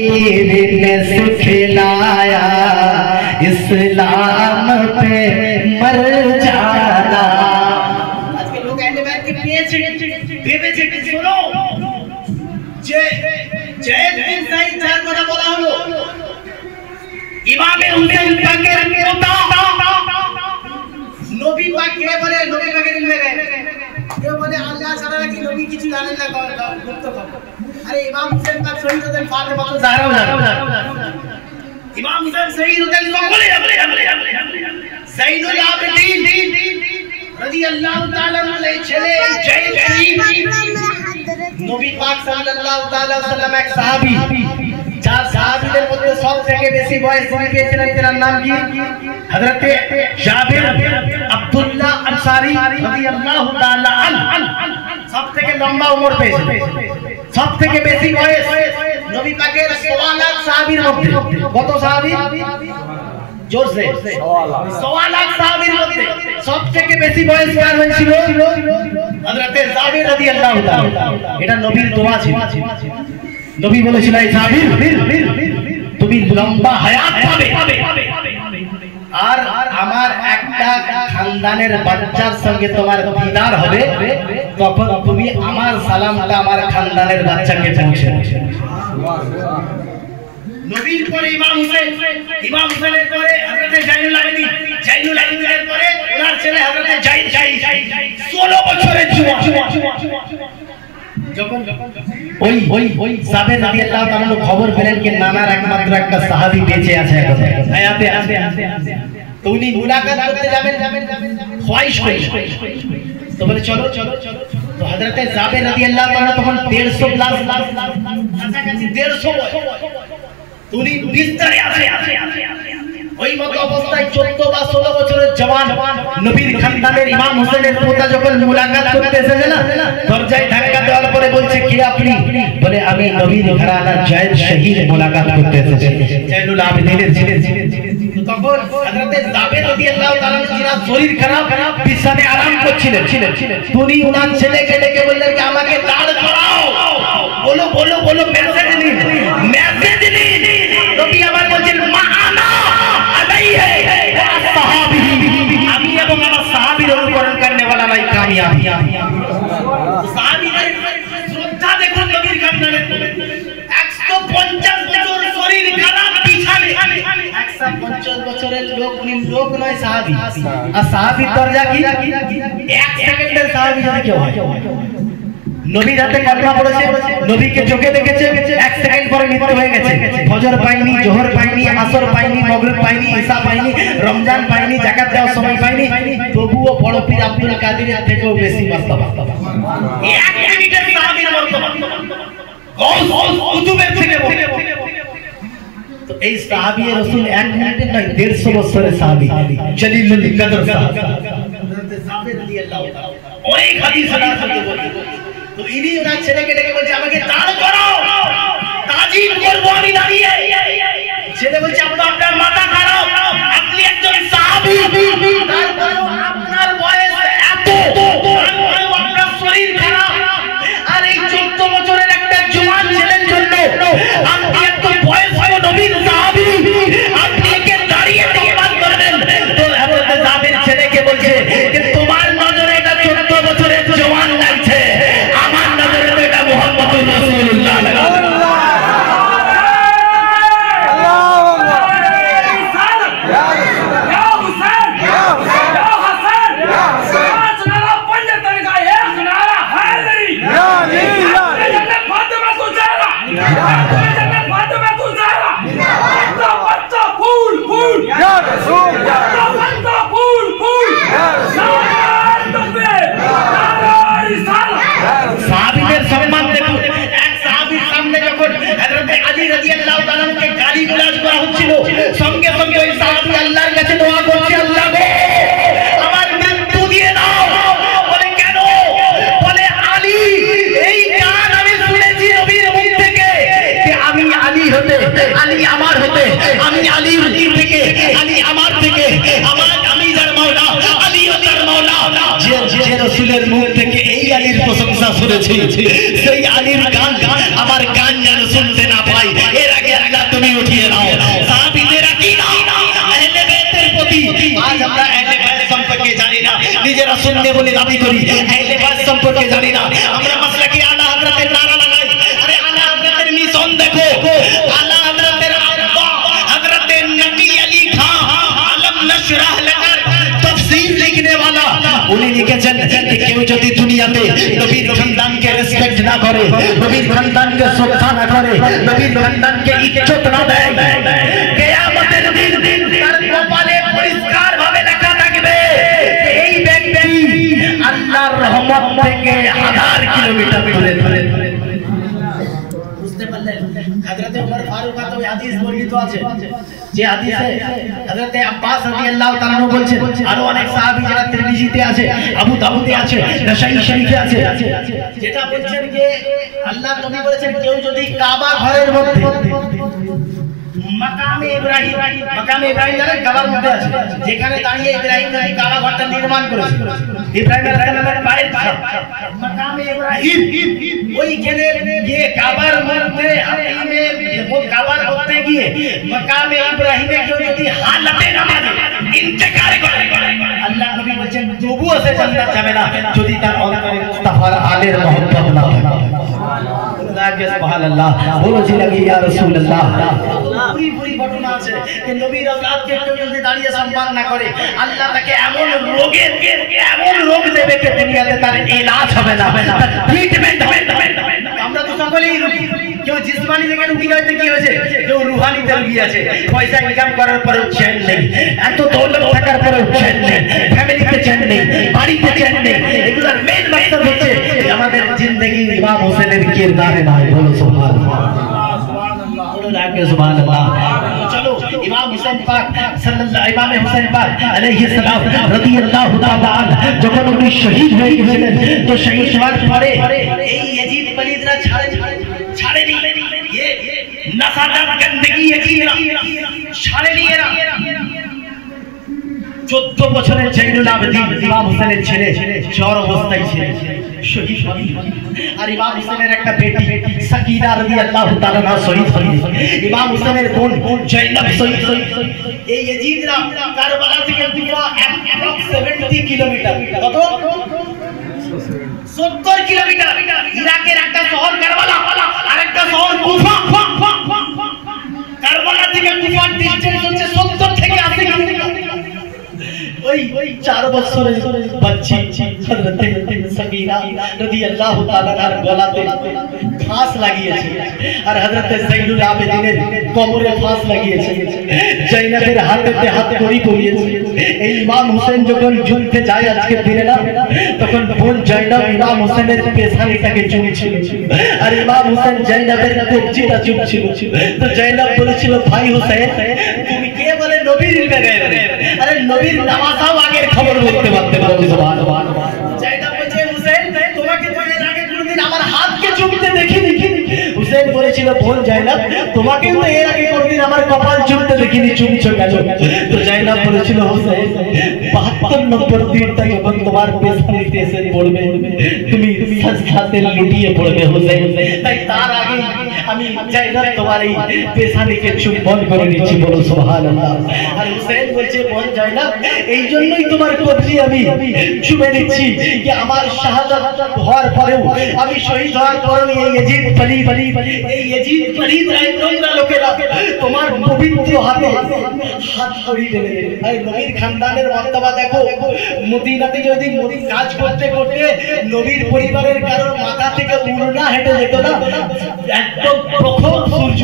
ने सिखलाया इस्लाम पे मर जाना। आज के लोग एंटीबायोटिक के पीछे सुनो जयदीन साईं चार কথা বলা হলো ইমামে হুসেন পাকের পোতা নবী পাক কে বলে নবী পাকের ইলমে গায়েব কেউ বলে আল্লাহ ছাড়া নাকি নবী কিছু জানেন না গুপ্ত খবর। अरे इमाम हुसैन का शहीद होते फातिमा तो ज़हरा हो जाता इमाम हुसैन शहीद होते बोले ज़ैनुल आबिदीन रज़ी अल्लाह ताला ने चले जय शरीफ नबी पाक सल्लल्लाहु ताला अलैहि वसल्लम एक साहबी चार साहबीদের মধ্যে সবথেকে বেশি বয়স যিনি পেয়েছিলেন তার নাম কি হযরত জাবির আব্দুল্লাহ আনসারী রাদিয়াল্লাহু তাআলা আনহু সবথেকে লম্বা উমর পেয়েছিলেন সবথেকে বেশি বয়স নবী পাকের 1.5 লাখ সাহাবীর মধ্যে কত সাহাবী জোর সে 1.5 লাখ সাহাবীর মধ্যে সবথেকে বেশি বয়স কার হয়েছিল হযরত জাবির রাদিয়াল্লাহু তাআলা এটা নবীর দোয়া ছিল নবী বলেছিল এই জাবির তুমি লম্বা হায়াত পাবে আর আমার একটা খানদানের বাচ্চার সঙ্গে তোমার দিদার হবে তখন তুমি আমার সালামটা আমার খানদানের বাচ্চাকে পৌঁছে দেবে। নবীর পরে ইমাম হুসেনের পরে হযরত জাইনুল আবেদিনের পরে ওনার ছেলে হযরত জাইদ 16 বছরের জওয়ান যখন ওই সাবের রাদিয়াল্লাহু তাআলা খবর পেলেন যে নানার একমাত্র একটা সাহাবী বেঁচে আছে এখন হায়াতে আছে তো উনি মুলাকাত করতে যাবেন খ্বাহিশ করে তো বলে চলো তো হযরত জাবের রাদিয়াল্লাহু তাআলা তখন 150 প্লাস কাছাকাছি 150 উনি বিস্তারে আছে ওই মত অবস্থায় 14 বা 16 বছরের জওয়ান নবীর খানদানের ইমাম হোসেনের পোতা যখন মুলাকাত করতে এসেছে না দরজায় ধাক্কা দেওয়ার পরে বলছে কে আপনি বলে আমি নবীর ঘরানা জায়েদ শহীদ মুলাকাত করতে এসেছি জাইনুল আবেদিনের ছিলেন তখন হযরত জাবের রাদিয়াল্লাহু তাআলা যিনি শরীর খারাপ বিছানায় আরাম করছিলেন তিনি ওনার ছেলেকে ডেকে বললেন যে আমাকে দাঁড় করাও বলো মেসেজ নিন নবী আমার বলছেন মা আনা আমি এবং আমার সাহাবীর অনুকরণ करने वाला नहीं कामयाब সাহাবীদের শ্রদ্ধা দেখুন নবীর খানদানের 150 বছর শরীর খারাপ বিছানে 150 বছরের লোক নয় সাহাবী আর সাহাবীর দরজা কি 1 সেকেন্ডের সাহাবী যদি কেউ হয় নবীর হাতে কলমা পড়েছে নবীকে চোখে দেখেছে 1 সেকেন্ড পরে মৃত্যু হয়ে গেছে ফজর পাইনি জোহর পাইনি আসর পাইনি মাগরিব পাইনি ঈশা পাইনি রমজান পাইনি যাকাত দেওয়ার সময় পাইনি তবুও বড় পীর আব্দুল কাদেরের থেকেও বেশি মর্তবা 1 মিনিটের সাহাবীর মর্তবা কুতুবের থেকে তো এই সাহাবী রাসূল 1 মিনিটের নয় 150 বছরের সাহাবী জলিলুল কদর সাহাবী হযরত জাবের রাদিয়াল্লাহু তাআলা অনেক হাদিস আছে তো ইনি ওনার ছেলেকে ডেকে বলছে আমাকে দাঁড় করাও তাজিম করব আমি দাঁড়িয়ে ছেলে বলছে আপনার মাথা খারাপ আপনি একজন সাহাবী তারপরেও আপনার বয়স এত আপনার শরীর খারাপ আর এই 14 বছরের একটা জওয়ান ছেলের জন্য আপনি এত বয়স্ক নবীর সাহাবী আপনি একে দাঁড়িয়ে প্রমাণ করবেন তো হযরত জাবের ছেলেকে বলছে যে তোমার নজরে এটা 14 বছরের জওয়ান লাগছে আমার নজরে তো এটা মুহাম্মদুর রাসূলুল্লাহ সঙ্গে সঙ্গে ওই সাহাবী আল্লাহর কাছে দোয়া করছে আল্লাহ গো আমার মৃত্যু দিয়ে দাও বলে কেন বলে আলী এই গান আমি শুনেছি নবীর মুখ থেকে যে আমি আলী হতে আলী আমার হতে আমি আলীর থেকে আলী আমার থেকে আমার আমি যার মাওলা আলী তার মাওলা যে রাসূলের মুখ থেকে এই আলীর প্রশংসা শুনেছি সেই আলীর গান আমার কান যেন শুনতে না পাই এর আগে সুন্নি বলে দাবি করি, আহলে বাইত সম্পর্কে জানি না। আমরা মাসলাকি আলা হযরতের নারা লাগাই। আরে আলা হযরতের মিশন দেখো, আলা হযরতের আব্বা হযরত নবী আলী খান আলম নশরাহ লাগার তাফসীর লিখনে वाला উনি লিখেছেন যে কেউ যদি দুনিয়াতে নবীর খানদানকে রেসপেক্ট না করে, নবীর খানদানকে শ্রদ্ধা না করে, নবীর খানদানকে ইজ্জত না দেয়, কিয়ামতের দিন তার কপালে পরিষ্কার ভাবে লেখা থাকবে এই ব্যক্তি আল্লাহর রহমত থেকে 1000 কিলোমিটার দূরে। বুঝতে পারলেন? হযরত ওমর ফারুক তো হাদিস বর্ণিত আছে, যে হাদিসে হযরত আব্বাস রাদিয়াল্লাহু তাআলা বলছেন, আর অনেক সাহাবী যারা তিরমিজিতে আছে, আবু দাউদে আছে, নাসাই শরীফে আছে, যেটা বলছেন যে আল্লাহর নবী বলেছেন কেউ যদি কাবা ঘরের মধ্যে মাকামে ইব্রাহিম জানেন কাবার মধ্যে আছে, যেখানে দাঁড়িয়ে ইব্রাহিম নবী কাবা ঘরটা নির্মাণ করেছিল, ইব্রাহিম আলাইহিস পায়ের মাকামে ইব্রাহিম, ওইখানে গিয়ে কাবার মধ্যে হাতিমে কাবার মধ্যে গিয়ে মাকামে ইব্রাহিমে কেউ যদি হালাতে নামাজে ইন্তেকার করে, আল্লাহ নবী বলেছেন তবুও সে জান্নাত যাবে না যদি তার অন্তরে মুস্তাফার আলের মহব্বত না থাকে। সুবহানাল্লাহ, বলো জি লাগি ইয়া রাসূলুল্লাহ। পুরি ঘটনা আছে যে নবীর আওলাদকে কেউ যদি দাঁড়িয়ে সম্মান না করে, আল্লাহ তাকে এমন রোগ দেবে যে দুনিয়াতে তার ইলাজ হবে না, তার ট্রিটমেন্ট হবে না। আমরা তো সকলেই কেউ জিসমানি থেকে রুগী হয়েছে, কি হয়েছে, কেউ রুহানিতে রুগী আছে, পয়সা ইনকাম করার পরেও চেন নেই, এত দৌলত থাকার পরেও চেন নেই, ফ্যামিলিতে চেন নেই, বাড়িতে চেন নেই। এগুলোর মেইন মাকসাদ হচ্ছে আমাদের জিন্দেগি ইমাম হোসেনের কিরদারে নয়। বলো সুবহানাল্লাহ, সুবহানাল্লাহ। চলো ইমাম হুসাইন পাক সাল্লাল্লাহু ইমাম হুসাইন পাক আলাইহিস সালাম রাদিয়াল্লাহু তাআলা যখন উনি শহীদ হয়ে গেলেন, তো শহীদ হওয়ার পরে এই ইয়াজিদ পলিদরা ছাড়েনি, ये नसादात गंदगी यजीरा ছাড়েনি এরা। 14 বছরের জৈনুল আবেদিন ইমাম হোসেনের ছেলে জ্বর অবস্থায় ছিলেন, শহীদ হন। আর ইমাম হোসেনের একটা বেটি সাকিনা রাদিয়াল্লাহু তাআলা শহীদ হন। ইমাম হোসেনের বোন জয়নব শহীদ হন। এই ইয়াজিদরা কারবালা থেকে কুফা 70 কিলোমিটার, কত 70 কিলোমিটার, ইরাকের একটা শহর কারবালা আর একটা শহর কুফা। কারবালা থেকে কুফার ডিসটেন্স হচ্ছে 70 থেকে 80 কিলোমিটার। ওই 4 বছরের বাচ্চি হযরত সাকিনা রাদিয়াল্লাহু তাআলার গলাতে ফাঁস লাগিয়েছে, আর হযরত জৈনুল আবেদিনের কোমরে ফাঁস লাগিয়েছে, জয়নবের হাতেতে হাত করি পরিয়েছে। এই ইমাম হোসেন যখন যুদ্ধে যায় আজকের দিনে না, তখন বোন জয়নব ইমাম হোসেনের পেছানিটাকে চুমছিল, আর ইমাম হোসেন জয়নবের কবজিটা চুমছিল। তো জয়নব বলেছিল, ভাই হোসেন তুমি কে বলে নবীর বেগায়, আরে নবীর নামাজও আগের খবর বলতে পারতে পারো। সুবহানাল্লাহ। জয়নব বলেছে, হোসেন তোমাকে তো এর আগে কোনদিন আমার হাতকে চুমতে দেখিনি। হোসেন বলেছিল, বোন জয়নব তোমাকে তো এর আগে কোনদিন আমার কপাল চুমতে দেখিনি, চুমছো কেন? তো জয়নব বলেছিল, হোসেন 72 দিনটা যখন তোমার পেছানিতে এসে পড়বে তুমি সাজদাতে লুটিয়ে পড়বে হোসেন, তাই তার আগে আমি জয়নব তোমার এই পেছানিকে চুম্বন করে নিচ্ছি। বলো সুবহানাল্লাহ। আর হোসেন বলছে, বোন জয়নব এই জন্যই তোমার কবজি আমি চুমে নিচ্ছি যে আমার শাহাদাত হওয়ার পরেও, আমি শহীদ হওয়ার পরেও এই ইয়াজিদ পলিদ রাইতরা লোকেরা তোমার পবিত্র হাতে হাত করিয়ে দেবে। আর নবীর খানদানের মর্তবা দেখো, মদিনাতে যদি কাজ করতে করতে নবীর পরিবারের কারোর মাথা থেকে উড়না হেঁটে যেত না, একদম প্রখর সূর্য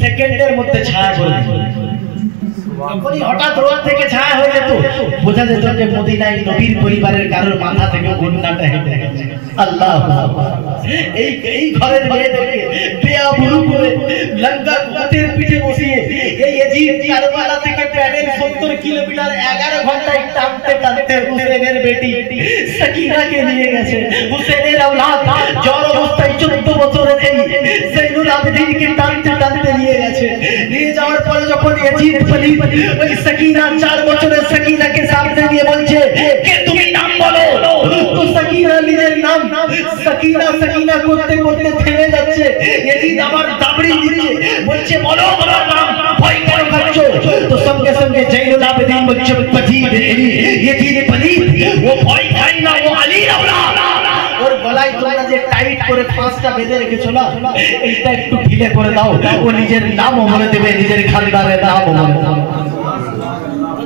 সেকেন্ডের মধ্যে ছায়া করে দিত। যখনই হঠাৎ রোদ থেকে ছায়া হয়ে যেত, বোঝা যেত যে মদিনায় নবীর পরিবারের কারোর মাথা থেকে উড়নাটা হেঁটে গেছে। আল্লাহ এই ঘরের মেয়েদেরকে বেয়াবুরু করে লঙ্কা কুকুরের পিঠে বসিয়ে এই ইয়াজিদ কারবালা থেকে প্যাডেল 70 কিলোমিটার 11 ঘন্টায় টানতে টানতে হুসেনের বেটি সাকিনাকে নিয়ে গেছে। হুসেনের আওলাদ জ্বর অবস্থায় 14 বছরের এই জৈনুল আবেদিনকে টানতে টানতে নিয়ে গেছে। নিয়ে যাওয়ার পরে যখন ইয়াজিদ পলিদ ওই সাকিনা 4 বছরের সাকিনাকে সামনে নিয়ে বলছে, কে তুমি নাম বলো। তো সাকিনা নিজের নাম সাকিনা সাকিনা করতে করতে থেমে যাচ্ছে। ইয়াজিদ আবার দাবড়ি দিচ্ছে, বলছে বলো বলো নাম, ভয় কেন খাচ্ছ? তো সঙ্গে সঙ্গে জৈনুল আবেদিন বলছে, পজিদ ইয়াজিদ পলিদ ও ভয় খায় গলায় তোমরা যে টাইট করে ফাঁসটা বেঁধে রেখেছো না, এইটা একটু ঢিলে করে দাও, ও নিজের নামও বলে দেবে, নিজের খানদানের নামও বলে দেবে।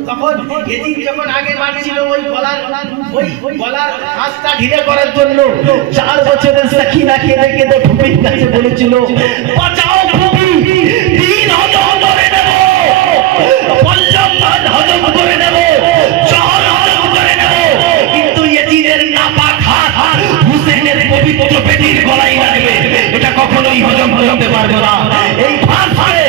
তখন এদিন যখন আগে বাড়ছিল ওই গলার ফাঁসটা ঢিলে করার জন্য 4 বছরের সাকিনা কেঁদে কেঁদে ভূমির কাছে বলেছিল, বাঁচাও ভূমি, দিন হজম করে নেব, পঞ্চম মান হজম করে নেব, জহর হজম করে নেব, কিন্তু এজিদের নাপাক হাত হুসেনের পবিত্র পেটির গলায় লাগবে, এটা কখনোই হজম করতে পারবো না। এই ফাঁস ধরে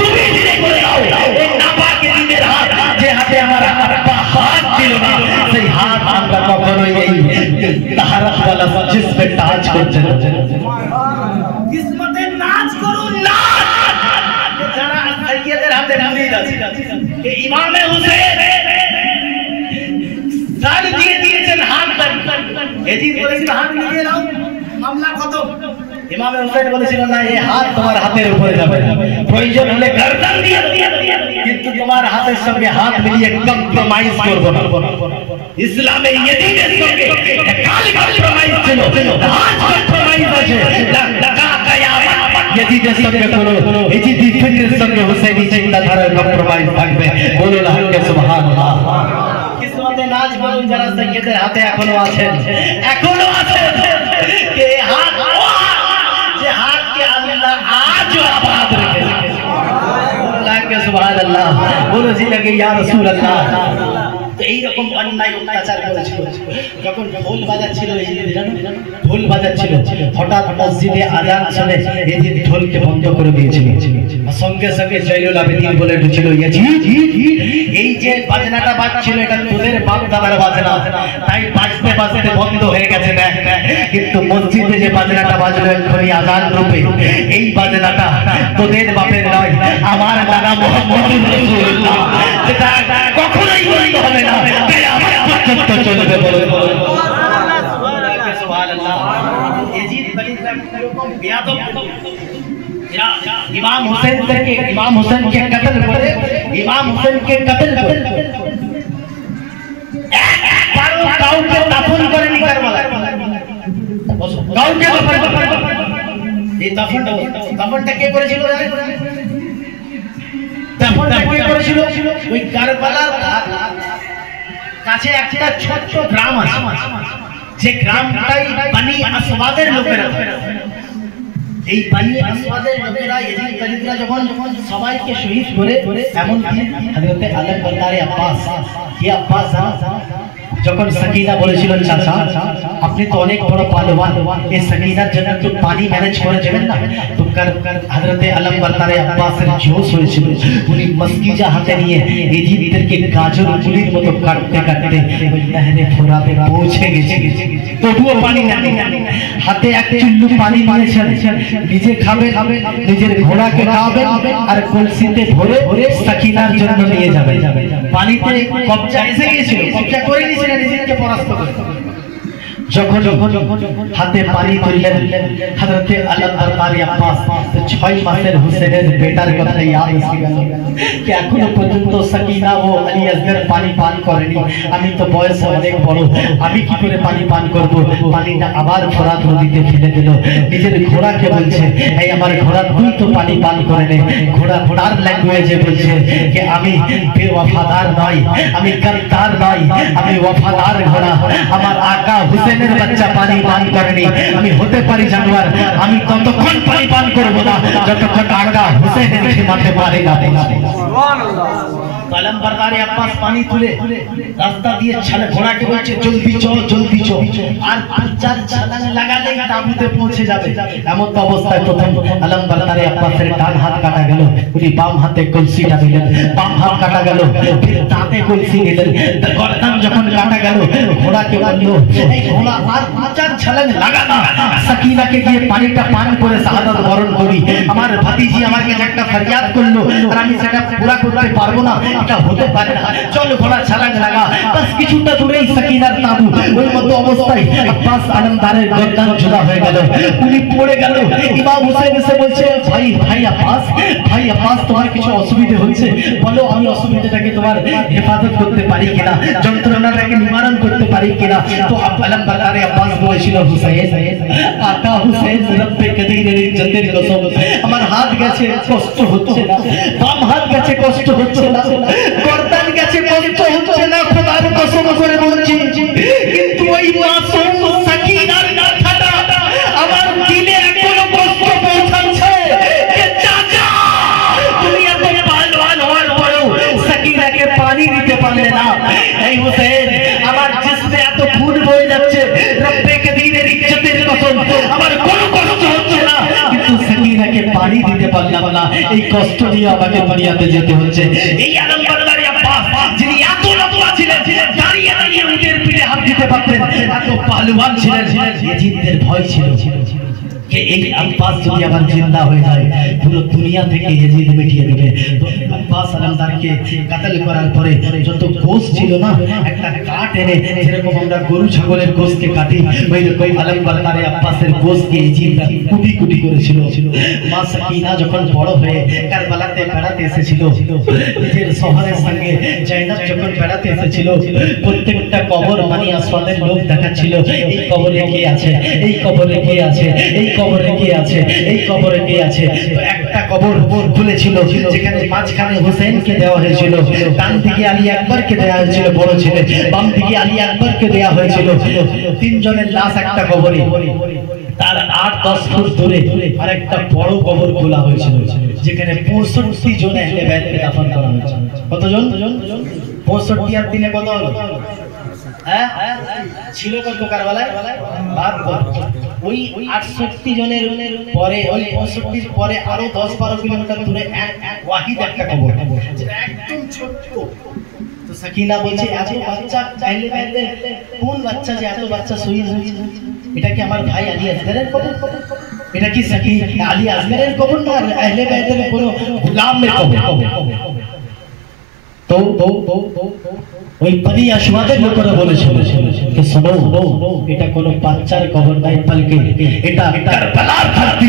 তুমি ধীরে করে দাও, এই নাপাক এজিদের হাত, যে হাতে আমার হাত ছিল না, সেই হাত আমরা কখনোই এই তাহারাত ওয়ালা জিসমে টাচ করছে না। কিসমতে নাচ করুন, নাচ যারা সাইয়্যিদের হাতে মুরিদ আছে, এই ইমামে হুসেন জান দিয়ে দিয়েছেন হাত, এজিদ বলেছিল হাত দিয়ে নাও, মামলা খতম। ইমামে হুসেন বলেছিল না, এই হাত তোমার হাতের উপরে যাবে, প্রয়োজন হলে গর্দান দিয়ে কিন্তু তোমার হাতের সঙ্গে হাত মিলিয়ে কম্প্রোমাইজ করব না। ইসলামে এজিদের সঙ্গে কাল কম্প্রোমাইজ ছিল, আজ কম্প্রোমাইজ আছে, লাগা কিয়ামত এজিদের সঙ্গে কোনো এজিদি ফিকরের সঙ্গে হুসেনি চিন্তাধারার কম্প্রোমাইজ থাকবে। বলুন আল্লাহ সুবহানাল্লাহ। কিসমতে নাচ বলুন যারা সাইয়্যিদের হাতে এখনো আছেন, এখনো আছেন, কে হাত, যে হাতকে আল্লাহ আজও আবাদ রেখেছে। আল্লাহ কে সুবহানাল্লাহ। বলো জি লাগে ইয়া রাসূলুল্লাহ। তো এইরকম অন্যায় অত্যাচার করেছিল, যখন ঢোল বাজাচ্ছিল, ঢোল বাজাচ্ছিল, হঠাৎ মসজিদে আযান শুনে এজিদ ঢোলকে বন্ধ করে দিয়েছিল। সঙ্গে সঙ্গে জয়নুল আবেদিন বলে উঠেছিল, ইয়াজিদ এই যে বাজনাটা বাজছিল এটা তোদের বাপ দাদার বাজনা, তাই বাজতে বাজতে বন্ধ হয়ে গেছে দেখ, কিন্তু মসজিদে যে বাজনাটা বাজলো এখনই আযান রূপে, এই বাজনাটা তোদের বাপের নয়, আমার দাদা মুহাম্মদুর রাসূলুল্লাহ, এটা কখনোই বন্ধ হবে না, কিয়ামত পর্যন্ত চলবে। বলুন সুবহানাল্লাহ। এজিদ বলিরা এরকম বেয়াদব, ইমাম হুসেন থেকে ইমাম হুসেনকে কতল করে, ইমাম হুসেনকে কতল করে কাউকে দাফন করেনি কারবালায়, কাউকে দাফন করেনি। এই দাফনটা কে করেছিল? দাফনটা কে করেছিল? ওই কারবালার কাছে একটা ছোট্ট গ্রাম আছে, যে গ্রামটাই বনি আসওয়াদের লোকেরা। এই বনি আসওয়াদের লোকেরা এজিদ দলিতরা যখন সবাইকে শহীদ করে, এমনকি হযরত আলম বরদারে আব্বাস, কি আব্বাস যখন সাকিনা বলেছিল, চাচা আপনি তো অনেক বড় পালোয়ান, এই সাকিনার জন্য একটু পানি ম্যানেজ করে দেবেন না? তো হযরত আলম বরদারে আব্বাসের জোশ হয়েছিল, উনি মসকিজা হাতে নিয়ে এজিদদেরকে গাজর গুলির মতো কাটতে কাটতে ওই নহরে ফোরাতে পৌঁছে গেছে, তবুও পানি নেই, হাতে এক চুল্লু পানি নিয়েছেন, নিজে খাবেন, নিজের ঘোড়াকে খাওয়াবেন, আর কলসিতে ভরে সাকিনার জন্য নিয়ে যাবেন। পানিতে কবজা এসে গিয়েছিল, কবজা করে নিয়েছিলেন নিজেকে পরাস্ত করে। যখন হাতে পানি তুললেন হযরত আলম বরদারে আব্বাস, 6 মাসের হুসেনের বেটার কথা ইয়াদ এসে গেল যে এখনো পর্যন্ত সাকিনা ও আলী আসগর পানি পান করেনি, আমি তো বয়সে অনেক বড়, আমি কি করে পানি পান করব? পানিটা আবার ফোরাত নদীতে ফেলে দিল। নিজের ঘোড়াকে বলছে, এই আমার ঘোড়া তুই তো পানি পান করে নে। ঘোড়া ঘোড়ার ল্যাঙ্গুয়েজে বলছে যে আমি বেওয়াফাদার নই, আমি গদ্দার নই, আমি ওয়াফাদার ঘোড়া, আমার আকা হুসেন বাচ্চা পানি পান করেনি, আমি হতে পারি জানোয়ার, আমি ততক্ষণ পানি পান করবো না যতক্ষণ আকা হুসেনের খিদমতে পারি না। সুবহানাল্লাহ। আলম বরদারে আব্বাস পানি তুলে রাস্তা দিয়ে ছালে ঘোড়াকে বলছে, জলদি চল জলদি চল, আর 5-4 ছালাং লাগালেই তাঁবুতে পৌঁছে যাবে। এমন অবস্থায় প্রথম আলম বরদারে আব্বাসের ডান হাত কাটা গেল, উনি বাম হাতে কলসিটা দিলেন, বাম হাত কাটা গেল, ফির দাঁতে কলসি দিলেন, গর্দান যখন কাটা গেল ঘোড়াকে বলল, এই ঘোড়া আর 5-4 ছালাং লাগা না, সাকিনাকে গিয়ে পানিটা পান করে শাহাদাত বরণ করি। আমার ভাতিজি আমার কাছে একটা ফরিয়াদ করলো আর আমি সেটা পুরা করতে পারবো না, এটা হতে পারে না, চল ঘোড়া ছালাং লাগা। বাস কিছুটা দূরেই সাকিনার তাঁবু, ওই মতো অবস্থায় আব্বাস আলমদারের গর্দান জোড়া হয়ে গেল, উনি পড়ে গেল। ইমাম হুসেন এসে বলছে, ভাই ভাই আব্বাস, ভাই আব্বাস তোমার কিছু অসুবিধা হচ্ছে? বলো আমি আমি অসুবিধাটাকে তোমার হেফাজত করতে পারি কিনা, যন্ত্রণাটাকে নিবারণ করতে পারি কিনা। তো আলম বাকারে আব্বাস বলেছিল, হুসাইন আকা হুসাইন রব্বে কদিরের ইজ্জতের কসম, আমার হাত গেছে কষ্ট হচ্ছে না, বাম হাত গেছে কষ্ট হচ্ছে না, গর্দান গেছে কষ্ট হচ্ছে না, খোদার কসম করে বলছি, কিন্তু ওই মাসুম সাকিনার কথাটা আমার দিলে এখনো কষ্ট পৌঁছাচ্ছে। চাচা তুমি এত পালওয়ান হওয়ার পরেও সাকিনাকে পানি দিতে পারলে না। এই হুসেন আমার জিসমে এত খুন বয়ে যাচ্ছে, রব্বে কদিরের ইজ্জতের কসম আমার কোনো কষ্ট হচ্ছে না, কিন্তু সাকিনাকে পানি দিতে পারলাম না, এই কষ্ট নিয়ে আমাকে দুনিয়াতে যেতে হচ্ছে। এই আলম বারদারি আব্বাস যিনি এত লম্বা ছিলেন, দাঁড়িয়ে দাঁড়িয়ে উটের পিঠে হাত দিতে পারতেন, এত পালওয়ান ছিলেন, ইয়াজিদের ভয় ছিল যে এই আব্বাস যদি আবার জিন্দা হয়ে যায় পুরো দুনিয়া থেকে ইয়াজিদ মিটিয়ে দেবে। আব্বাস আলমদারকে কাতল করার পরে যত গোশ ছিল না, একটা কাঠ এনে যেরকম আমরা গরু ছাগলের গোশকে কাটি, ওই রকম আলম বারদারে আব্বাসের গোশকে ইয়াজিদ কুটি কুটি করেছিল। মা সাকিনা যখন বড় হয়ে কারবালাতে বেড়াতে এসেছিল, নিজের শহরের সঙ্গে জায়নাব যখন বেড়াতে এসেছিল, প্রত্যেকটা কবর মানি আসওয়াদের লোক দেখাচ্ছিল, এই কবরে কে আছে, এই কবরে কে আছে, এই কবরে কে আছে, এই কবরে কে আছে। তো একটা কবর খুলেছিল যেখানে মাঝখানে হুসেনকে দেওয়া হয়েছিল, ডান দিকে আলী আকবরকে দেওয়া হয়েছিল বড় ছেলে, বাম দিকে আলী আকবরকে দেওয়া হয়েছিল। তিনজনের লাশ একটা কবরে, তার 8-10 ফুট দূরে আরেকটা বড় কবর খোলা হয়েছিল, যেখানে 65 জন আহলে বাইতকে দাফন করা হয়েছে। কতজন? 65 আর 3 কত হলো? হ্যাঁ ছিল কত কারবালায়? 72। ওই 68 জনের পরে, ওই 65 পরে আরো 10-12 কিলোমিটার দূরে ওয়াহিদ একটা কবর, যেটা একদম ছোট্ট। তো সাকিনা বলছে এত বাচ্চা আহলে বাইতের কোন বাচ্চা যে এত বাচ্চা শহীদ হয়েছে, এটা কি আমার ভাই আলী আসগরের কবর? এটা কি সাকিনা আলী আসগরের কবর না আহলে বাইতের কোনো গোলামের কবর? তো ওই বনি আশওয়াদের লোকেরা বলেছিল যে শোনো, এটা কোনো বাচ্চার কবর নাই, বলকে এটা কারবালার ধরতি,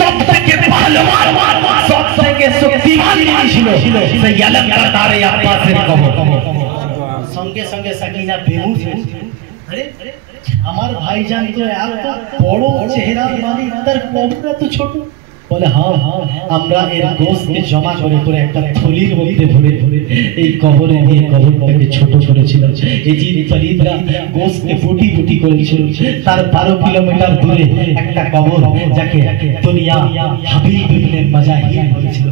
সবথেকে পাহলওয়ান, সবথেকে শক্তিমান ছিল সেই আলম বারদারে আব্বাসের কবর। সঙ্গে সঙ্গে সাকিনা বেহুশ হয়ে, আরে আমার ভাইজান তো এত বড় চেহারা মালিক, তার কবরটা তো ছোট। বলে হ্যাঁ আমরা এর গোশকে জমা করে করে একটা থলির মধ্যে ভরে ভরে এই কবরে দিয়ে কবরটাকে ছোট করেছিলাম। ইয়াজিদ ফারিদরা গোশকে ফুটি ফুটি করেছিল। তার 12 কিলোমিটার দূরে একটা কবর, যাকে দুনিয়া হাবিব ইবনে মাজাহির বলেছিল,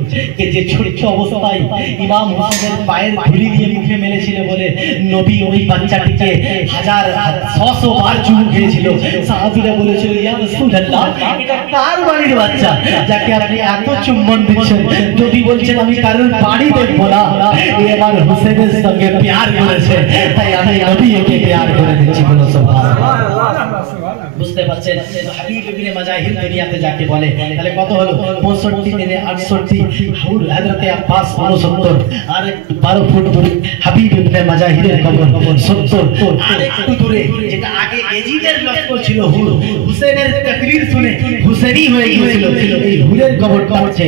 যে ছোট্ট অবস্থায় ইমাম হুসাইনের পায়ের ধুলি দিয়ে মুখে মেলেছিল বলে নবী ওই বাচ্চাটিকে 1000-600 বার চুমু খেয়েছিল। সাহাবীরা বলেছিল ইয়া রাসূলুল্লাহ, এটা কার বাড়ির বাচ্চা যাকে আপনি এত চুম্বন দিচ্ছেন? যদি বলছেন আমি কারোর বাড়ি দেখবো না, এই আমার হুসেনের সঙ্গে প্যার করেছে, তাই আমি নবী একে প্যার করে দিচ্ছি। বলো সুবহানাল্লাহ। বুঝতে পারছেন? হাবিব ইবনে মাজাহির দুনিয়াতে যাকে বলে, তাহলে কত হলো? 65 দিনে 68, হুর হযরতে আব্বাস 69, আর 12 ফুট দূরে হাবিব ইবনে মাজাহিরের কবর 70। আর একটু দূরে যেটা আগে ইয়াজিদের লস্কর ছিল হুর, হুসেনের তাকবীর শুনে হুসেনি হয়ে গিয়েছিল, এই হুরের কবরটা হচ্ছে,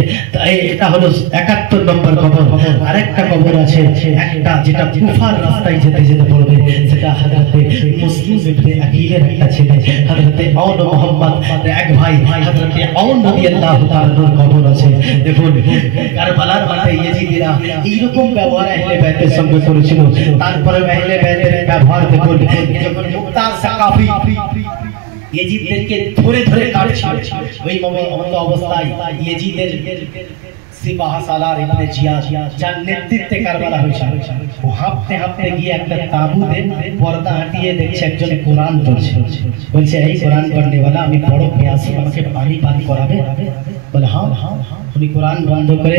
এটা হলো 71 নম্বর কবর। আরেকটা কবর আছে একটা, যেটা কুফার রাস্তায় যেতে যেতে পড়বে, সেটা হযরতে মুসলিম ইবনে আকিলের একটা ছেলে হযরতে আউন মুহাম্মদ এক ভাই হযরতে আউন রাদিয়াল্লাহু তাআলার কবর আছে। দেখুন কারবালার মাঠে ইয়াজিদিরা এইরকম ব্যবহার আহলে বাইতের সঙ্গে করেছিল। তারপরে আহলে বাইতের ব্যবহার দেখুন, যখন মুক্তার সাকাফি ইয়াজিদদেরকে ধরে ধরে কাটছিল, ওই অবস্থায় ইয়াজিদের সিপাহ সালার ইবনে জিয়াদ যার নেতৃত্বে কারবালা হয়েছিল, ও হাঁপতে হাঁপতে গিয়ে একটা তাঁবুতে পর্দা হাঁটিয়ে দেখছে একজন কোরআন পড়ছে। বলছে এই কোরআন পড়নেওয়ালা, আমি বড় প্যাসি, আমাকে পানি পান করাবে? বলে হ্যাঁ। উনি কোরআন বন্ধ করে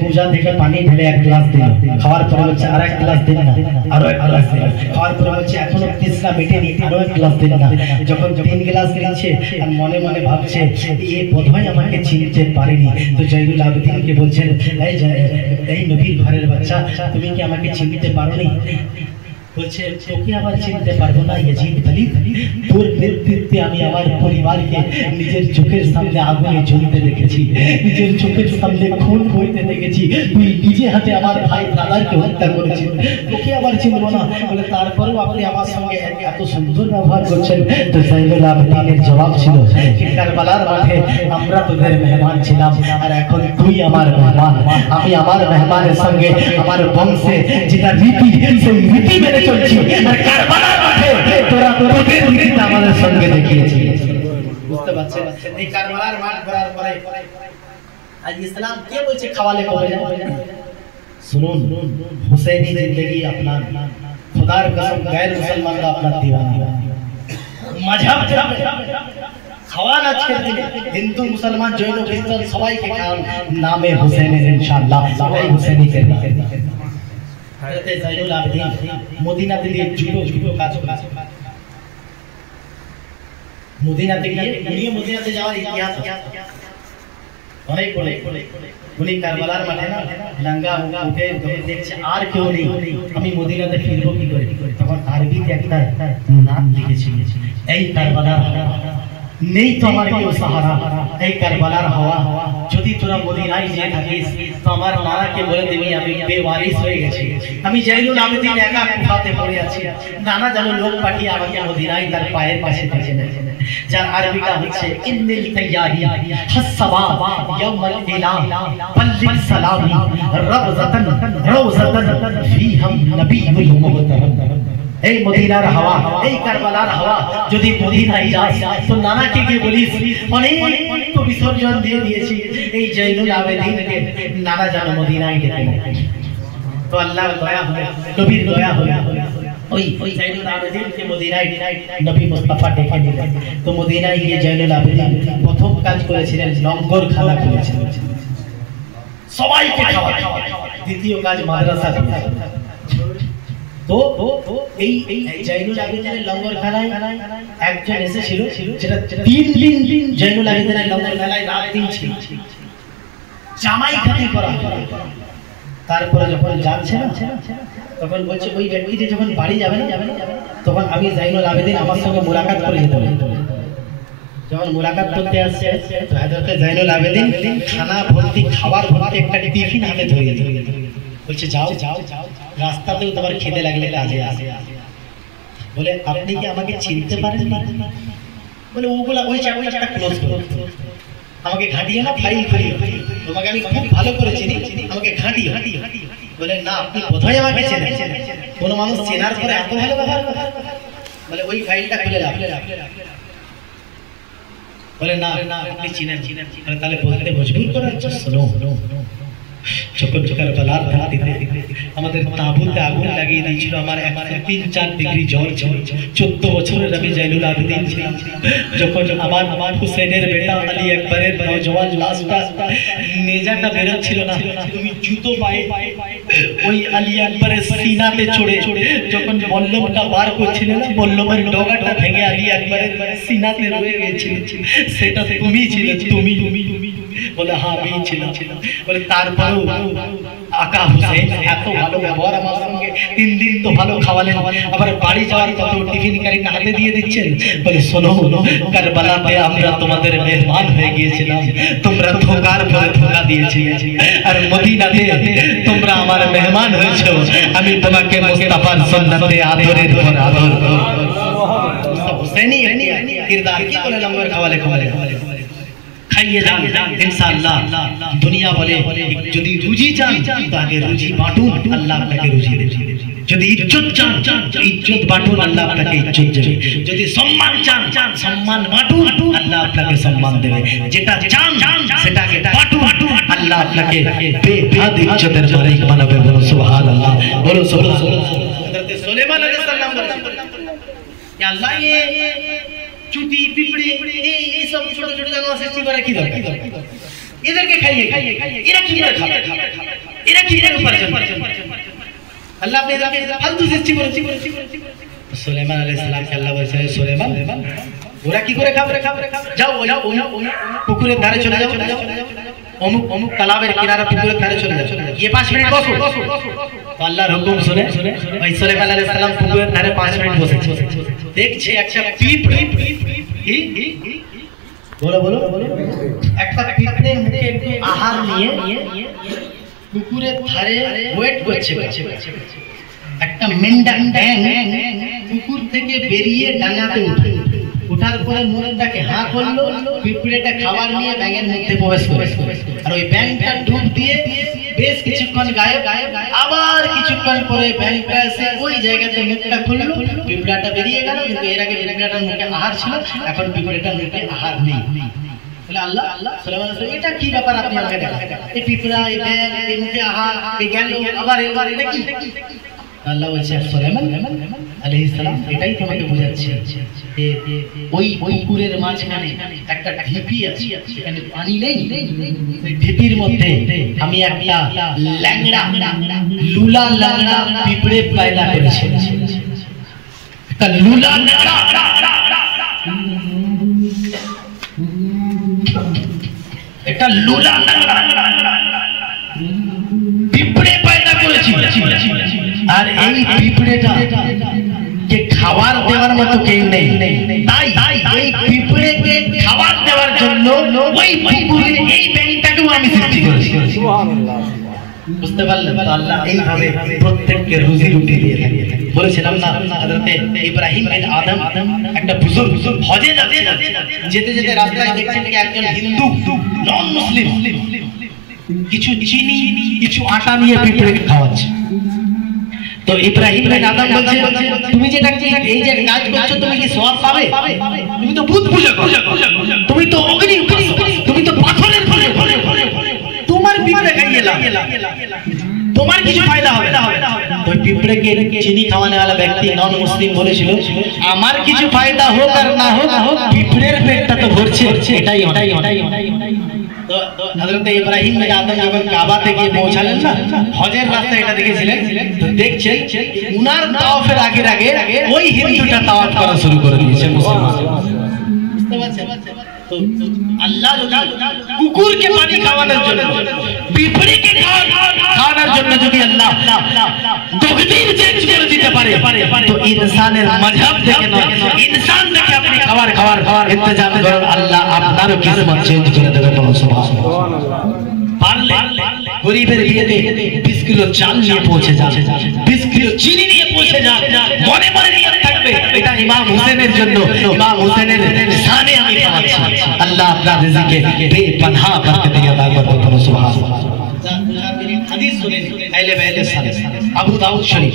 পূজা থেকে পানি ঢেলে 1 গ্লাস দিল। খাওয়ার পরে বলছে আর 1 গ্লাস দিন না, আরো 1 গ্লাস দিল। খাওয়ার পরে বলছে এখনো তৃষ্ণা মেটেনি, আরো 1 গ্লাস দিন না। যখন 3 গ্লাস দিচ্ছে আর মনে মনে ভাবছে এ বোধহয় আমাকে চিনতে পারেনি, তো জয়নুল আবেদিনকে বলছেন এই নবীর ঘরের বাচ্চা, তুমি কি আমাকে চিনতে পারোনি? বলছে তোকে আবার চিনতে পারবো না ইয়াজিদ খালিদ, তোর নেতৃত্বে আমি আমার পরিবারকে নিজের চোখের সামনে আগুনে জ্বলতে দেখেছি, নিজের চোখের সামনে খুন হইতে দেখেছি, তুই নিজে হাতে আমার ভাই দাদাকে হত্যা করেছিস, তোকে আবার চিনবো না। বলে তারপরেও আপনি আমার সঙ্গে এত সুন্দর ব্যবহার করছেন। তো জাইনুল আবেদিনের জবাব ছিল, কারবালার মাঠে আমরা তোদের মেহমান ছিলাম, আর এখন তুই আমার মেহমান। আমি আমার মেহমানের সঙ্গে আমার বংশে যেটা রীতি সেই রীতি মেনে চলছি, আর কারবালার মাঠে তোরা তোদের রীতিটা আমাদের সঙ্গে দেখিয়েছিস। বুঝতে পারছেন? এই কারবালার মাঠ করার পরে আজ ইসলাম কে বলছে খাওয়ালে কবে যাবে? শুনুন, হুসেইনি জিंदगी আপনার, खुदार कसम गैर मुसलमानরা আপনার দিওয়ানা। মাযহাব খাওয়ান আজকের দিনে হিন্দু মুসলমান জৈন খ্রিস্টান সবাইকে খাওয়ান নামে হুসেনের ইনশাআল্লাহ। এই হুসেনিকে হযরতে জাইনুল আবেদিন মদিনাতে গিয়ে জুটো কাজ করেছে। মদিনাতে গিয়ে উনি মদিনাতে যাওয়ার ইতিহাস অনেক বড়। উনি কারবালার মাঠে না লাঙ্গা উঠে দেখছে আর কেউ নেই, আমি মদিনাতে ফিরবো কি করে? তখন আরবিতে একটা নাম লিখেছিল, এই কারবালার নেই তো আমার কেউ সাহারা, এই কারবালার হাওয়া যদি তোরা মদিনায় যেয়ে থাকিস তো আমার নানাকে বলে দিবি আমি বেওয়ারিস হয়ে গেছি, আমি জাইনুল আবেদিন একা কুফাতে পড়ে আছি, নানা যেন লোক পাঠিয়ে আমাকে মদিনায় তার পায়ের কাছে ডেকে নেয়। যার আরবিটা হচ্ছে ইন্নিল তাইয়ারি হাসসাবা ইয়াউমাল ইলা বাল্লিগ সালামি রাবজাতান রাওজাতান ফীহাম নবিয়্যুল মুহতারাম। এই মদিনার হাওয়া, এই কারবালার হাওয়া যদি মদিনায় যায় তো নানাকে গিয়ে বলিস অনেক বিসর্জন দিয়ে দিয়েছি, এই জাইনুল আবেদিনকে নানা যেন মদিনায় ডেকে নেয়। তো আল্লাহর দয়া হলো, নবীর দয়া হলো, ওই জাইনুল আবেদিনকে মদিনায় নবী মুস্তাফা ডেকে নিলেন। তো মদিনায় গিয়ে জাইনুল আবেদিন প্রথম কাজ করেছিলেন লঙ্গর খানা করেছিলেন, সবাইকে খাওয়া। দ্বিতীয় কাজ মাদ্রাসা করেছিলেন। তো এই জাইনুল আবেদিনের লঙ্গর খানায় একজন এসেছিল, যেটা 3 দিন জাইনুল আবেদিনের লঙ্গর খানায় রাত দিন ছিল, জামাই খাতি করা। তারপরে যখন যাচ্ছে না তখন বলছে ওই ব্যক্তিটি যখন বাড়ি যাবে না তখন আমি জাইনুল আবেদিন আমার সঙ্গে মুলাকাত করে যেতে হবে। যখন মুলাকাত করতে আসছে তো হযরতে জাইনুল আবেদিন খানা ভর্তি খাবার ভর্তি একটা টিফিন হাতে ধরিয়ে দিল, বলছে যাও রাস্তাতেও তোমার খিদে লাগলে কাজে আসে। বলে আপনি কি আমাকে চিনতে পারেন না? বলে ওগুলা ওই চ্যাপ্টারটা ক্লোজ করো, আমাকে ঘাটিয়ে না ফাইল করিও, তোমাকে আমি খুব ভালো করে চিনি, আমাকে ঘাটিও। বলে না আপনি বোধহয় আমাকে চেনেন, কোনো মানুষ চেনার পরে এত ভালো ব্যবহার করে? বলে ওই ফাইলটা খুলে দাও। বলে না আপনি চিনেন। তাহলে বলতে মজবুর করার শোনো, যখন কারবালার ঘাটিতে আমাদের তাঁবুতে আগুন লাগিয়ে দিয়েছিল, আমার 103-4 ডিগ্রি জ্বর ছিল, 14 বছরের আমি জাইনুল আবেদিন ছিলাম। যখন আমার হুসেনের বেটা আলী আকবরের নওজওয়ান লাশটা নেজাটা বেরোচ্ছিল না, তুমি জুতো পায়ে ওই আলী আকবরের সিনাতে চড়ে যখন বল্লমটা বার করছিলে না, বল্লমের ডগাটা ভেঙে আলী আকবরের সিনাতে রয়ে গিয়েছিল, সেটা তুমি ছিলে। তুমি বলে হ্যাঁ আমি ছিলাম। বলে তারপরেও আকা হুসেন এত ভালো ব্যবহার আমার সঙ্গে, 3 দিন তো ভালো খাওয়ালেন, আবার বাড়ি যাওয়ার কত টিফিন কারিটা হাতে দিয়ে দিচ্ছেন। বলে শোনো, কারবালাতে আমরা তোমাদের মেহমান হয়ে গিয়েছিলাম, তোমরা ধোকার পরে ধোকা দিয়েছিলে, আর মদিনাতে তোমরা আমার মেহমান হয়েছো, আমি তোমাকে মুস্তাফার সুন্নতে আদরের পর আদর করব। হুসেনি কিরদার কি বলে লঙ্গর খাওয়ালে খাইয়ে যান ইনশাআল্লাহ। দুনিয়া বলে যদি রুজি চান তো আগে রুজি বাঁটুন, আল্লাহ আপনাকে রুজি দেবে। যদি ইজ্জত চান তো ইজ্জত বাঁটুন, আল্লাহ আপনাকে ইজ্জত দেবে। যদি সম্মান চান সম্মান বাঁটুন, আল্লাহ আপনাকে সম্মান দেবে। যেটা চান সেটাকে বাঁটুন, আল্লাহ আপনাকে বেহাদ ইজ্জতের মালিক বানাবে। বলো সুবহানাল্লাহ, বলো সুবহানাল্লাহ। হযরত সুলাইমান আলাইহিস সালাম বলেন যে আল্লাহ চুটি পিঁপড়ে এই সব ছোট ছোট জানোয়ার সৃষ্টি করা কি দরকার? এদেরকে খাইয়ে এরা কি করে খাবে? এরা কি করে উপার্জন করবে? আল্লাহ আপনি এদেরকে ফালতু সৃষ্টি করেছে। সুলাইমান আলাইহিস সালামকে আল্লাহ বলেছে, সুলাইমান ওরা কি করে খাবে? যাও পুকুরের ধারে চলে যাও, অমুক অমুক তালাবের কিনারে পুকুরের ধারে চলে যাও, গিয়ে 5 মিনিট বসো। তো আল্লাহর হুকুম শুনে ওই সুলাইমান আলাইহিস সালাম পুকুরের ধারে 5 মিনিট বসেছে। দেখছে একটা পিঁপড়ে, বলো একটা পিঁপড়ে মুখে একটু আহার নিয়ে পুকুরের ধারে ওয়েট করছে। একটা মেন্ডাক ব্যাঙ পুকুর থেকে বেরিয়ে ডাঙাতে ওঠার পরে মুখটাকে হাঁ করলো, পিঁপড়েটা খাবার নিয়ে ব্যাঙের মধ্যে প্রবেশ করে, আর ওই ব্যাঙটা ডুব দিয়ে বেশ কিছুক্ষণ গায়েব। আবার কিছুক্ষণ পরে ব্যাঙটা এসে ওই জায়গাতে মুখটা খুললো, পিঁপড়াটা বেরিয়ে গেল। কিন্তু এর আগে পিঁপড়াটার মুখে আহার ছিল, এখন পিঁপড়েটার মুখে আহার নেই। আল্লাহ সুলাইমান এটা কি ব্যাপার আপনি আমাকে দেখান? এই পিঁপড়া, এই ব্যাঙ, এই মুখে আহার, এই গেল আবার এটা কি? আল্লাহ বলছে সুলাইমান আলাইহিস সালাম এটাই তোমাকে বোঝাচ্ছি, ওই পুকুরের মাঝখানে একটা ঢিপি আছে, সেখানে পানি নেই। সেই ঢিপির মধ্যে আমি একটা ল্যাংড়া লুলা ল্যাংড়া পিঁপড়ে পয়দা করেছি। একটা লুলা ল্যাংড়া একটা লুলা পিঁপড়ে পয়দা করেছি। আর এই পিঁপড়েটা কে খাবার দেওয়ার মতো কেউ নেই, তাই এই পিঁপড়েকে খাবার দেওয়ার জন্য ওই পুকুরে এই ব্যাঙটাকেও আমি সৃষ্টি করেছি। বুঝতে পারলেন? আল্লাহ এইভাবে প্রত্যেককে রুজি রুটি দিয়ে থাকে। বলেছিলাম না হযরতে ইব্রাহিম বিন আদম একটা বুজুর্গ হজে যেতে যেতে রাস্তায় দেখছেন যে একজন হিন্দু নন মুসলিম কিছু চিনি কিছু আটা নিয়ে পিঁপড়েকে খাওয়াচ্ছে। তো ইব্রাহিম বিন আদম বলছে, তুমি যেটা কি এই যে কাজ করছো, তুমি কি সওয়াব পাবে? তুমি তো ভূত পূজা করো, তুমি তো অগ্নি উপাসক, তুমি তো পাথরের ফলে তোমার পিঁপড়ে খাইয়ে লাভ, তোমার কিছু ফায়দা হবে না। তো পিঁপড়েকে চিনি খাওয়ানে वाला ব্যক্তি নন মুসলিম বলেছিল, আমার কিছু ফায়দা হোক আর না হোক, পিঁপড়ের পেটটা তো ভরছে, এটাই অনেক। তো হযরত ইব্রাহিম বিন আদম যখন কাবাতে গিয়ে পৌঁছালেন না, হজের রাস্তায় এটা দেখেছিলেন, তো দেখছেন উনার তাওয়াফের আগে ওই হিন্দুটা তাওয়াফ করা শুরু করে দিয়েছে মুসলমান। বুঝতে পারছেন? তো আল্লাহ কুকুরকে পানি খাওয়ানোর জন্য, পিঁপড়েকে খাওয়ানোর জন্য যদি আল্লাহ তকদীর চেঞ্জ করে দিতে পারে, তো ইনসানের মাযহাব থেকে নয়, ইনসান থেকে আপনি খাবার ইন্তজাম করেন, আল্লাহ আপনারও কিসমত চেঞ্জ করে দেবে। সুবহানাল্লাহ। পারলে গরিবের বিয়েতে 20 কিলো চাল নিয়ে পৌঁছে যান, 20 কিলো চিনি নিয়ে পৌঁছে যান, মনে নিয়ত থাকবে এটা ইমাম হোসেনের জন্য, ইমাম হোসেনের শানে আমি পাচ্ছি। আল্লাহ আপনার রিজিকে বেপনাহ বরকত আতা করবে। সুবহানাল্লাহ। হাদিস শুনেন আহলে বাইতের সাথে, আবু দাউদ শরীফ,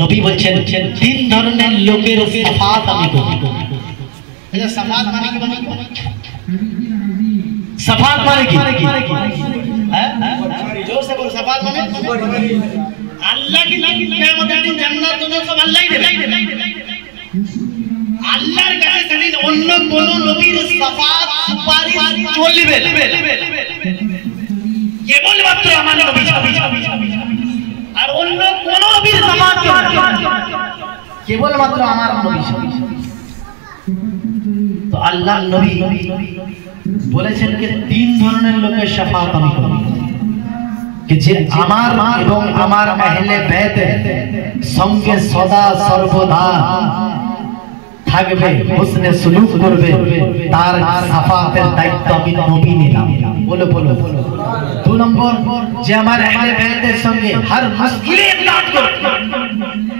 নবী বলেছেন 3 ধরনের লোকের সাফাত আমি করব। এটা সাফাত মানে কি? सफात माने की जोर से बोलो, सफात माने अल्लाह की कियामत दिन জান্নাত দুনিয়া সব আল্লাহই দেবে। আল্লাহর কাছে সেদিন অন্য কোন নবীর সফাত সুপারিশ চলবে কেবলমাত্র আমার নবী, আর অন্য কোন নবীর সফাত কেবলমাত্র আমার নবী। তো আল্লাহর নবী বলেছেন যে 3 ধরনের লোকের শাফাআত আমি করব, कि যে আমার এবং আমার আহলে বাইতের সঙ্গে সদা সর্বদা থাকবে, হুসনে সুলুক করবে, তার শাফাআতের দায়িত্ব আমি নবী নিলাম। বলো 2 নম্বর, যে আমার আহলে বাইতের সঙ্গে হর মুশকিলে ইমদাদ করবে,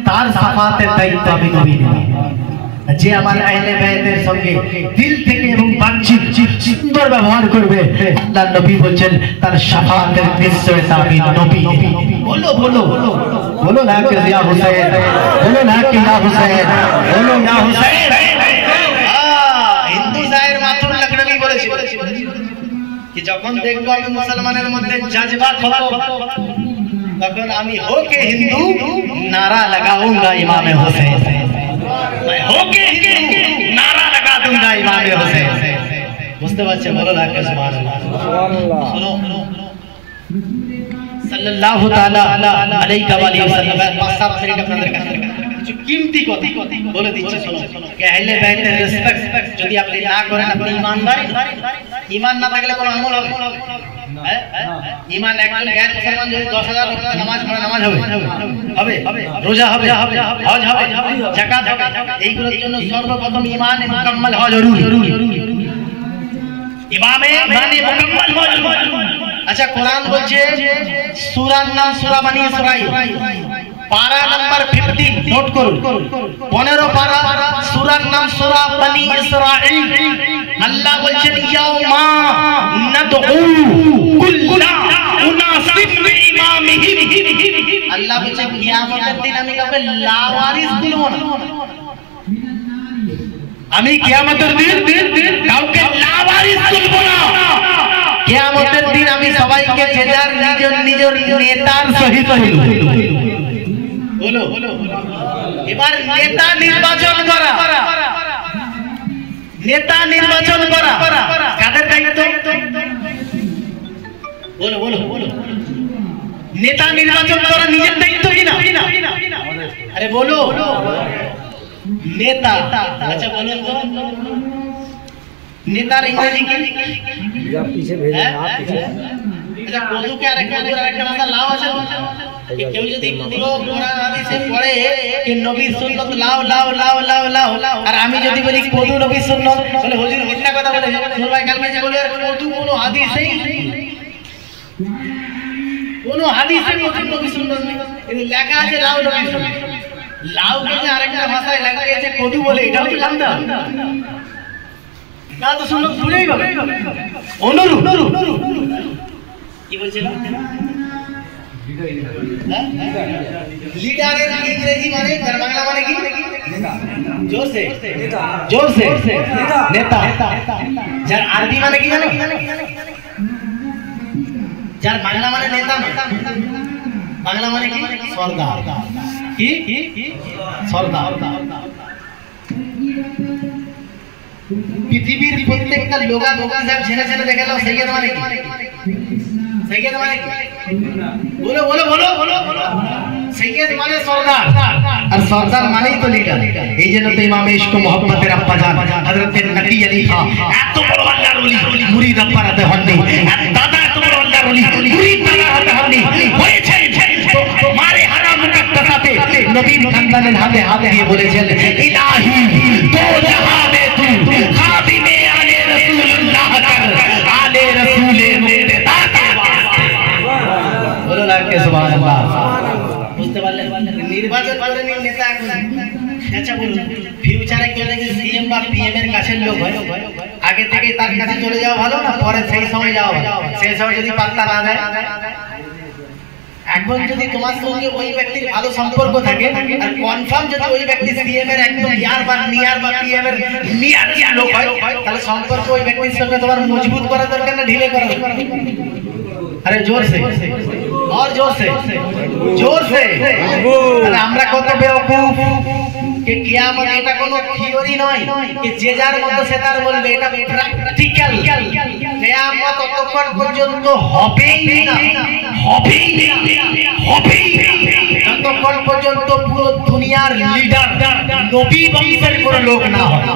তার শাফাআতের দায়িত্ব আমি নবী নিলাম। যে আমার আহলে বাইতের সঙ্গে দিল থেকে এবং বাহ্যিক সুন্দর ব্যবহার করবে, আল্লাহ নবী বলেন তার শাফাআতের নিশ্চয়তা আমি নবী। বলো না কে ইয়া হুসাইন, বলো না কে ইয়া হুসাইন, বলো ইয়া হুসাইন। হিন্দু শায়ের মাথুর লখনবী বলেছিল कि যখন দেখব আমি মুসলমানের মধ্যে জজবা খোলা, তখন আমি হোকে হিন্দু নারা লাগাऊंगा इमाम हुसैन, मैं होके हिंदू नारा लगा दूंगा इमाम हुसैन। বুঝতে পারছেন? বলো না কে সুবহানাল্লাহ। শুনো সাল্লাল্লাহু তাআলা আলাইহি ওয়া সাল্লাম 5-7 মিনিট আপনাদের কাছে কিছু কিমতি কথা বলে দিচ্ছে, শোনো। কে আহলে বাইতের রেসপেক্ট যদি আপনি না করেন, আপনি ঈমানদার। ঈমান না থাকলে কোনো আমল হবে? ঈমান একজন গ্যার মুসলমান যদি 10,000 নামাজ পড়ে, নামাজ হবে? রোজা হবে, হজ হবে, যাকাত হবে। এইগুলোর জন্য সর্বপ্রথম ঈমান মুকাম্মাল হওয়া জরুরি। ঈমানে মুকাম্মাল হওয়া জরুরি। আচ্ছা, কোরআন বলছে, সূরার নাম সূরা বনী ইসরাঈল, পারা নাম্বার 15, নোট করুন। 15 পারা, সূরার নাম সূরা বনী ইসরাঈল। আল্লাহ বলছেন, ইয়াউমা নাদউ কুল্লা উনাসিন বিইমামিহিম। আল্লাহ বলছেন, কিয়ামতের দিন আমি কাউকে লাওয়ারিস বলবো না। আমি কিয়ামতের দিন কাউকে লাওয়ারিস বলবো না। কিয়ামতের দিন আমি সবাইকে যে যার নিজের নেতার সহিত বলবো। এবার নেতা নির্বাচন করা, নেতা নির্বাচন করা কাদের দায়িত্ব? বলো। নেতা নির্বাচন করা নিজের দায়িত্ব কিনা? আরে বলো, নেতা। আচ্ছা বলুন তো, নেতার ইংরেজি কি? আচ্ছা, কদুকে আরেকটা ভাষা লাও আছে। কেউ যদি পুরো কোরআন হাদিসে পড়ে যে নবীর সুন্নাত লাও লাও লাও লাও লাও, আর আমি যদি বলি কদু নবীর সুন্নাত, বলে হুজুর মিথ্যা কথা বলে। নূর ভাই কালকে যে বলে কদু কোনো হাদিসেই নেই, কোনো হাদিসে কদু নবীর সুন্নাত নেই। কিন্তু লেখা আছে লাও নবীর সুন্নাত। লাউ কে যে আরেকটা ভাষায় লেখা আছে কদু বলে, এটাও কি জানতাম না? তো সুন্নাত ভুলেই গেল। অনুরূপ কি বলছিলাম? লিডারের ইংরেজি মানে, তার বাংলা মানে কি? জোরসে নেতা। যার আরবি মানে কি জানো? যার বাংলা মানে নেতা না, বাংলা মানে কি? সর্দার। কি সর্দার। পৃথিবীর প্রত্যেকটা লোগা সাহেব ছেড়ে ছেড়ে দেখে লো, সৈয়দ মানে কি? সৈয়দ মানে কি? বলো। সৈয়দ মানে সর্দার, আর সর্দার মানেই তো লিডার। এই জন্য তো ইমামে ইশক মোহাম্মদের আব্বা জান হযরত নবী আলী খান এত বড় আল্লাহর ওলি, মুরিদ আব্বার হাতে হননি। দাদা এত বড় আল্লাহর ওলি, মুরিদ দাদার হাতে হননি। হয়েছে মারে হারাম মুকদ্দাসাতে নবীর খানদানের হাতে দিয়ে বলেছেন, ইলাহি দো জাহানে তু খাদিমে আলে রাসূলুল্লাহ কর, আলে রাসূলে মুক্তদা কর। বলো না কে সুবহানাল্লাহ। বুঝতে পারলেন? নির্বাচন করে নিন নেতা এখন। আচ্ছা বলুন, ফিউচারে কেউ যদি সিএম বা পিএম এর কাছের লোক হয়, আগে থেকে তার কাছে চলে যাওয়া ভালো না পরে সেই সময় যাওয়া ভালো? সেই সময় যদি পাত্তা না দেয়। এখন যদি তোমার সঙ্গে ওই ব্যক্তির ভালো সম্পর্ক থাকে, আর কনফার্ম যদি ওই ব্যক্তি সিএম এর একদম নিয়ার বা পিএম এর নিয়ার লোক হয়, তাহলে সম্পর্ক ওই ব্যক্তির সঙ্গে তোমার মজবুত করা দরকার না ঢিলে করা দরকার? अरे जोर से और जोर से আমরা কত বেওকুফ कि কিয়ামত এটা কোনো থিওরি নয় कि যে যার মতো সে তার বলবে, এটা প্র্যাকটিক্যাল। কিয়ামত ততক্ষণ পর্যন্ত হবেই না ততক্ষণ পর্যন্ত পুরো দুনিয়ার লিডার নবী বংশের কোনো লোক না হয়।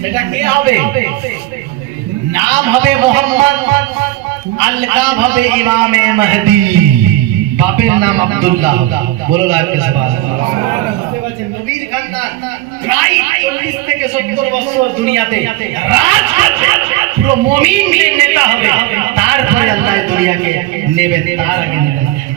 সেটা কে হবে? नाम हबे मोहम्मद, अलकाब हबे इमामे महदी, बापेर नाम अब्दुल्लाह। बोलो ला के सुभान नबीर खानदान প্রায় 40 থেকে 70 বছর দুনিয়াতে রাজ পুরো মুমিনের নেতা হবে, তারপরে আল্লাহ দুনিয়াকে নেবেন। তার আগে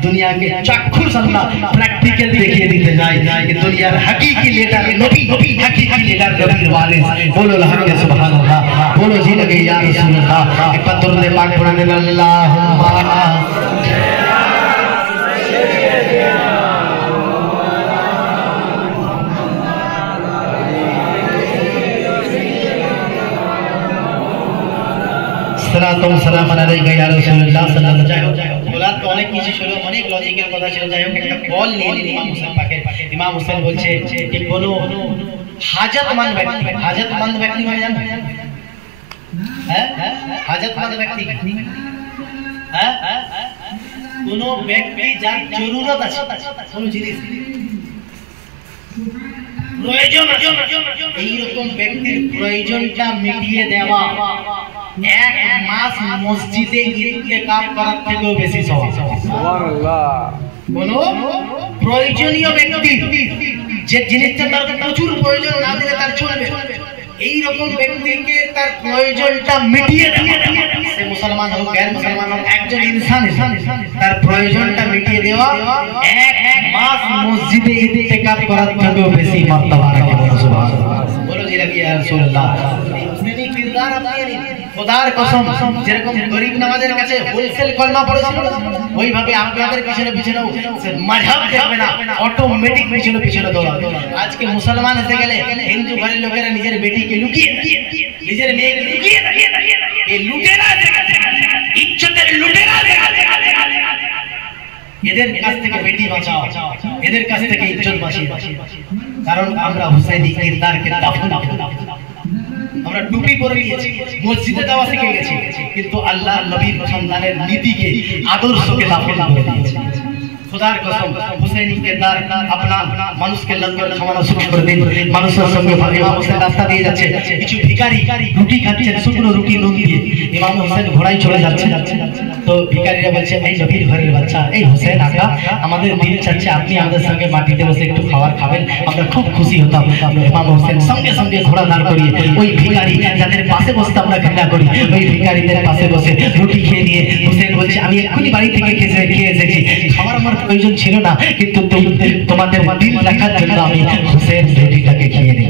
दुनिया के चाक्षुष अल्लाह प्रैक्टिकल देखिए दिखे जाए कि दुनियार हकीकी लीडर नबी हकीकी लीडर नबी वारिस। बोलो ला के सुभान अल्लाह, बोलो जी लगे या रसूल अल्लाह। एक बार दुरूद पाक पढ़ने अल्लाहुम्मा सलातुम सलाम अलैका या रसूलुल्लाह सल्लल्लाहु अलैहि वसल्लम। বলার তো অনেক কিছু ছিল, অনেক লজিক্যাল কথা ছিল। যাই হোক, একটা কল নিয়ে নিন ইমাম হোসেন পাকে। ইমাম হোসেন বলছে যে কোনো হাজতমন্দ ব্যক্তি মানে জানেন? হ্যাঁ, হাজতমন্দ ব্যক্তি কোনো ব্যক্তি যার জরুরত আছে কোনো জিনিস, প্রয়োজন এই রকম ব্যক্তির প্রয়োজনটা মিটিয়ে দেওয়া এক মাস মসজিদে ইতিকাফ করার থেকেও বেশি সওয়াব। সুবহানাল্লাহ। কোন প্রয়োজনীয় ব্যক্তি যে জিনিসটা তার প্রচুর প্রয়োজন না দিলে তার চলবে, এই রকম ব্যক্তিকে তার প্রয়োজনটা মিটিয়ে দেওয়া, সে মুসলমান হোক গैर মুসলমান হোক, একজন ইনসান তার প্রয়োজনটা মিটিয়ে দেওয়া এক মাস মসজিদে ইতিকাফ করার থেকেও বেশি মর্তবা রাখে। সুবহানাল্লাহ। বলো জি রাবি ইয়া রাসূলুল্লাহ। ইসলামী কিরদার আপনি খোদার কসম যেরকম গরিব নামাজের কাছে হোলসেল কলমা পড়েছিল ওইভাবে আপনাদের পিছনে পিছনেও মাযহাব দেখবে না, অটোমেটিক পিছনে পিছনে দৌড়াবে। আজকে মুসলমান এসে গেলে হিন্দু ঘরের লোকেরা নিজের বেটিকে লুকিয়ে নিজের মেয়েকে লুকিয়ে এই লুটেরা ইজ্জতের লুটেরা এদের কাছ থেকে বেটি বাঁচাও, এদের কাছ থেকে ইজ্জত বাঁচিয়ে, কারণ আমরা হুসাইনি কিরদারকে দাফন আমরা টুপি পরে নিয়েছি, মসজিদে যাওয়া শিখে গেছি, কিন্তু আল্লাহ নবীর সন্তানের নীতিকে আদর্শকে দাফন করে দিয়েছি। खुदार कसम हुसैनी किरदार अपना মানুষকে লঙ্গর খাওয়ানো শুরু করে দিন। মানুষের সঙ্গে ইমাম হোসেন রাস্তা দিয়ে যাচ্ছে, কিছু ভিখারি রুটি খাচ্ছেন, শুকনো রুটি নুন দিয়ে। ইমাম হোসেন ঘোড়ায় চলে যাচ্ছে, তো ভিখারিরা বলছে এই নবীর ঘরের বাচ্চা, এই হোসেন আকা আমাদের দিল চাচ্ছে আপনি আমাদের সঙ্গে মাটিতে বসে একটু খাবার খাবেন, আমরা খুব খুশি হতাম। ইমাম হোসেন সঙ্গে সঙ্গে ঘোড়া দাঁড় করিয়ে ওই ভিখারি যাদের পাশে বসতে আমরা ঘৃণা করি, ওই ভিখারিদের পাশে বসে রুটি খেয়ে নিয়ে হোসেন বলছে আমি এক্ষুনি বাড়ি থেকে খেয়ে এসেছি, খাবার আমার প্রয়োজন ছিল না, কিন্তু তোমাদের দিল রাখার জন্য আমি হোসেন রুটিটাকে খেয়ে নিই।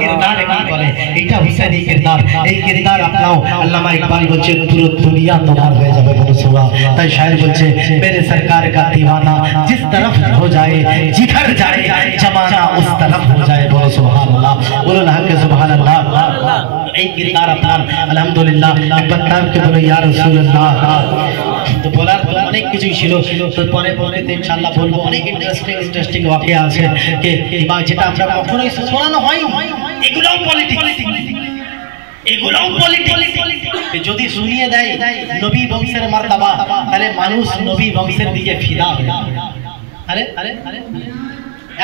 কিরদার কি বলে, এটা হুসাইনি কিরদার। এই কিরদার আপনাও। আল্লামা ইকবাল বলছে পুরো দুনিয়া তোমার হয়ে যাবে বলে সুবহান। তাই শায়ের বলছে মেরে সরকার का दीवाना जिस तरफ हो जाए जिधर जाए जमाना उस तरफ हो जाए बोलो सुभान अल्लाह। बोलो ना के सुभान अल्लाह। এই কিরদার আপনার আলহামদুলিল্লাহ। একবার তার কে বলো ইয়া রাসূলুল্লাহ। তো বলার অনেক কিছুই ছিল, তো পরে ইনশাআল্লাহ বলবো। অনেক ইন্টারেস্টিং ওয়াকিয়া আছে যেটা আমরা কখনোই শোনানো হয়, এগুলোও পলিটিক্স, এগুলোও পলিটিক্স। যদি শুনিয়ে দেয় নবী বংশের মারতাবা, তাহলে মানুষ নবী বংশের দিকে ফিদা হবে। আরে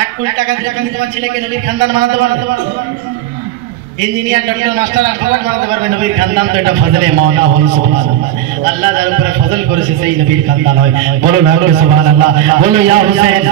1 কোটি টাকা দিয়ে তুমি তোমার ছেলেকে নবীর খানদান বানাতে পারো? ইঞ্জিনিয়ার, ডক্টর, মাস্টার আলফাবেট বানাতে পারবে? নবীর খানদান তো এটা ফজলে মাওলা বলো সুবহানাল্লাহ। আল্লাহ যার উপরে ফজল করেছে সেই নবীর খানদান হয়। বলো না সুবহানাল্লাহ। বলো ইয়া হুসাইন।